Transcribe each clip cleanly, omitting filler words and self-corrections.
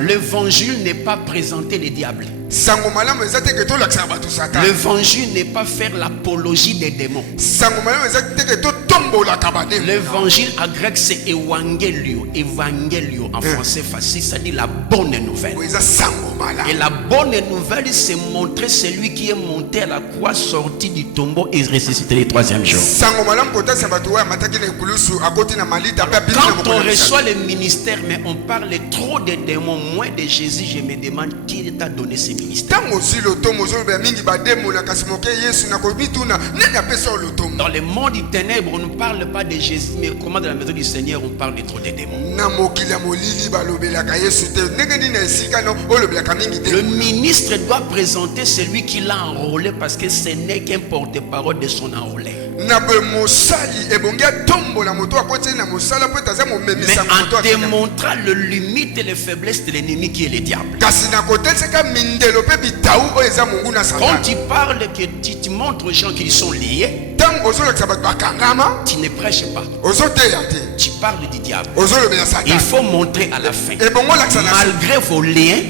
L'évangile n'est pas présenter les diables. L'évangile n'est pas faire l'apologie des démons. L'évangile en grec c'est evangelio. Evangelio en français facile, ça dit la bonne nouvelle. Et la bonne nouvelle c'est montrer celui qui est monté à la croix, sorti du tombeau et ressuscité le troisième jour. Quand on reçoit le ministère, mais on parle trop des démons, moins de Jésus, je me demande qui t'a donné ce ministère. Dans le monde du ténèbre, on ne parle pas de Jésus, mais comment dans la maison du Seigneur, on parle de trop des démons. Le ministre doit présenter celui qui l'a enrôlé parce que ce n'est qu'un porte-parole de son enrôlé. Mais en démontrant le limite et les faiblesses de l'ennemi qui est le diable. Quand tu parles, que tu montres aux gens qu'ils sont liés, tu ne prêches pas. Tu parles du diable. Il faut montrer à la fin, malgré vos liens,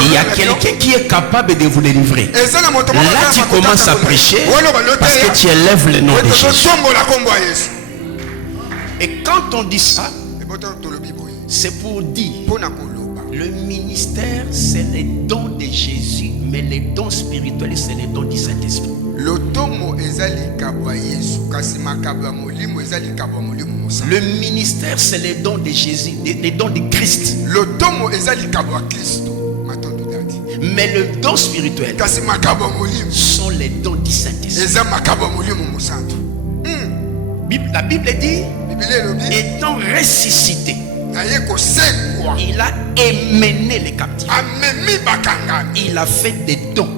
il y a quelqu'un qui est capable de vous les livrer. Là tu commences à prêcher parce que tu élèves le nom de Jésus. Et quand on dit ça, c'est pour dire le ministère c'est les dons de Jésus, mais les dons spirituels c'est les dons du Saint-Esprit. Le ministère c'est les dons de Jésus, les dons de Christ. Mais le don spirituel sont les dons du Saint-Esprit. La Bible dit, étant ressuscité, il a émené les captifs. Il a fait des dons.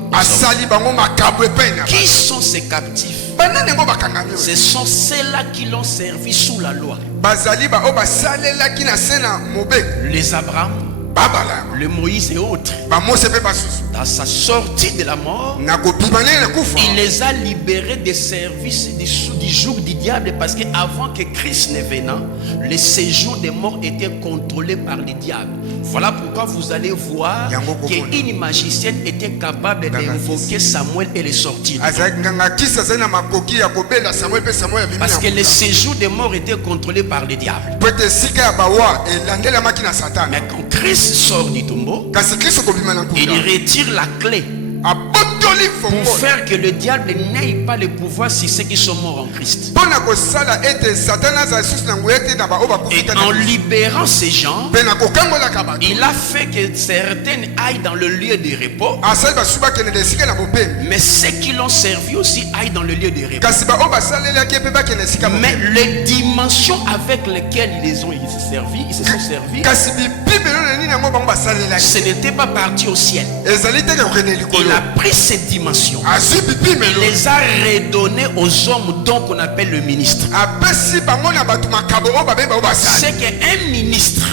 Qui sont ces captifs? Ce sont ceux-là qui l'ont servi sous la loi. Les Abraham, le Moïse et autres. Dans sa sortie de la mort, il les a libérés des services du joug du diable, parce qu'avant que Christ ne venant, le séjour des morts était contrôlé par le diable. Voilà pourquoi vous allez voir qu'une magicienne était capable d'invoquer Samuel et les sortir. Parce que le séjour des morts était contrôlé par le diable. Mais quand Christ sort du tombeau, il retire la clé pour faire que le diable n'ait pas le pouvoir sur ceux qui sont morts en Christ. Et en libérant ces gens, il a fait que certaines aillent dans le lieu de repos, mais ceux qui l'ont servi aussi aillent dans le lieu de repos. Mais les dimensions avec lesquelles ils se sont servis, ce n'était pas parti au ciel. Il a pris ces dimensions, il les a redonnées aux hommes, donc on appelle le ministre. C'est qu'un ministre,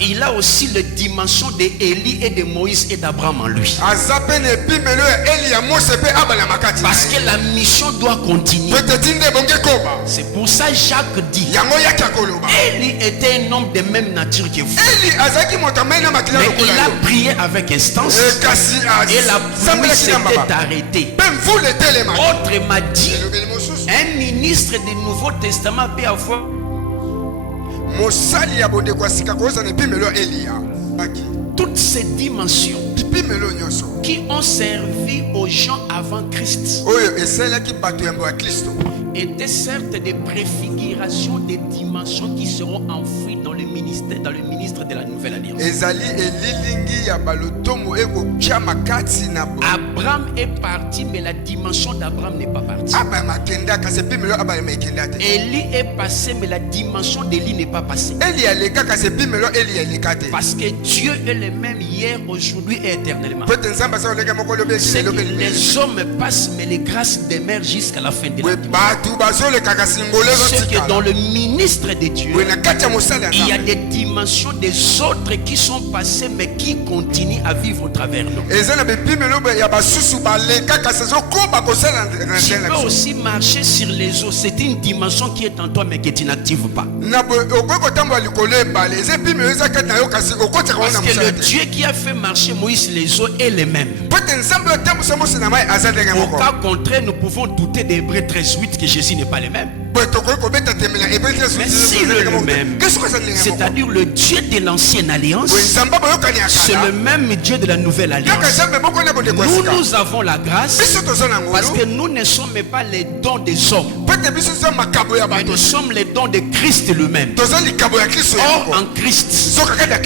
il a aussi les dimensions d'Élie et de Moïse et d'Abraham en lui. Parce que la mission doit continuer. C'est pour ça Jacques dit, Élie était un homme de même nature que vous, mais il a prié avec instance et la pluie s'était arrêtée. Autre m'a dit, un ministre du Nouveau Testament peut avoir toutes ces dimensions qui ont servi aux gens avant Christ étaient certes des préfigurations des dimensions qui seront enfouies dans le ministre de la Nouvelle Alliance. Abraham est parti, mais la dimension d'Abraham n'est pas partie. Élie est passé, mais la dimension d'Élie n'est pas passée. Parce que Dieu est le même hier, aujourd'hui et éternellement. C'est que les hommes passent, mais les grâces demeurent jusqu'à la fin de la vie. C'est que dans le ministre de Dieu, il y a des dimensions des autres qui sont passées, mais qui continuent à vivre au travers nous. Tu peux aussi marcher sur les eaux. C'est une dimension qui est en toi, mais que tu n'actives pas. Parce que le Dieu qui a fait marcher Moïse les eaux est le même. Au cas contraire, nous pouvons douter d'Hébreux 13:8 que Jésus n'est pas le même. Mais s'il est le même, c'est-à-dire le Dieu de l'ancienne alliance, c'est le même Dieu de la nouvelle alliance. Nous avons la grâce parce que nous ne sommes pas les dons des hommes, mais nous sommes les dons de Christ lui-même. Or en Christ,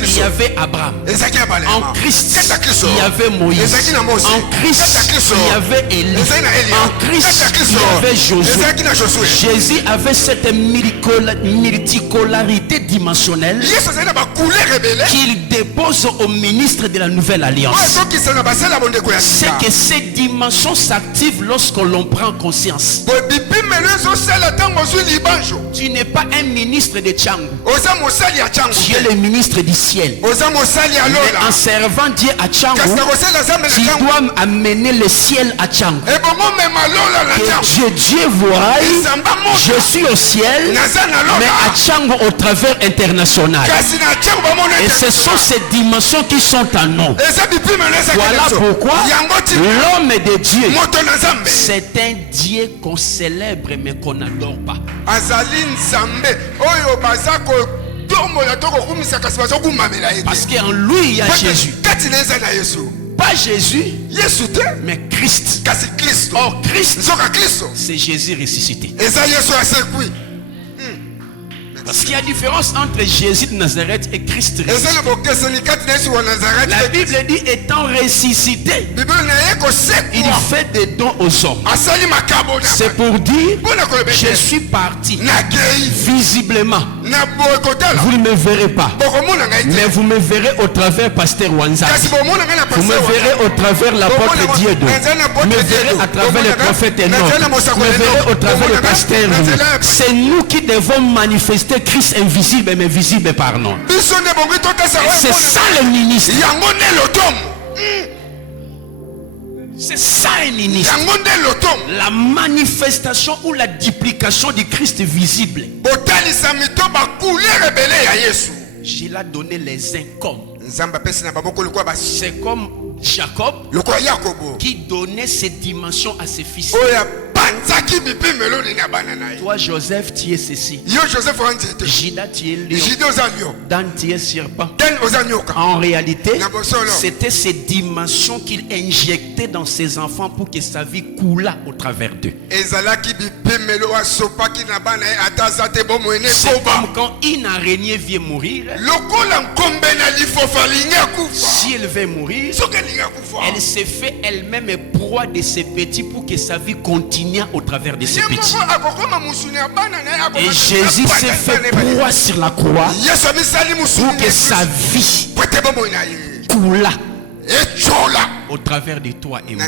il y avait Abraham. En Christ, il y avait Moïse. En Christ, il y avait Élie. En Christ, il y avait Josué. Jésus avait cette multicolarité dimensionnelle qu'il dépose au ministre de la nouvelle alliance. C'est que ces dimensions s'activent lorsque l'on prend conscience. Tu n'es pas un ministre de Tchangou. Tu es le ministre du ciel. Mais en servant Dieu à Tchangou, tu dois amener le ciel à Tchangou. Que Dieu voit, je suis au ciel, mais à Tchangou au travers international. Et ce sont ces dimensions qui sont en nous. Voilà pourquoi l'homme de Dieu, c'est un Dieu qu'on célèbre mais qu'on n'adore pas. Parce qu'en lui il y a Jésus. Pas Jésus, mais Christ. Or Christ, c'est Jésus ressuscité. Parce qu'il y a différence entre Jésus de Nazareth et Christ ressuscité. La Bible dit étant ressuscité, il fait des dons aux hommes. C'est pour dire, je suis parti visiblement. Vous ne me verrez pas, mais vous me verrez au travers Pasteur Wanza. Vous me verrez au travers l'apôtre Dieudo. Vous me verrez à travers le prophète Enoch. Vous me verrez au travers le pasteur. C'est nous qui devons manifester Christ invisible mais visible par nous. C'est ça le ministre. C'est ça un ministre. La manifestation ou la duplication du Christ visible. J'ai là donné les incômes. C'est comme Jacob qui donnait ses dimensions à ses fils. Toi Joseph, tu es ceci. Judas, tu es lion. Dan, tu es serpent. En réalité, c'était ces dimensions qu'il injectait dans ses enfants pour que sa vie coulât au travers d'eux. C'est comme quand une araignée vient mourir. Si elle veut mourir, elle se fait elle-même proie de ses petits pour que sa vie continue au travers de ses petits. Et Jésus s'est fait proie sur la croix pour que sa vie coulât au travers de toi et moi.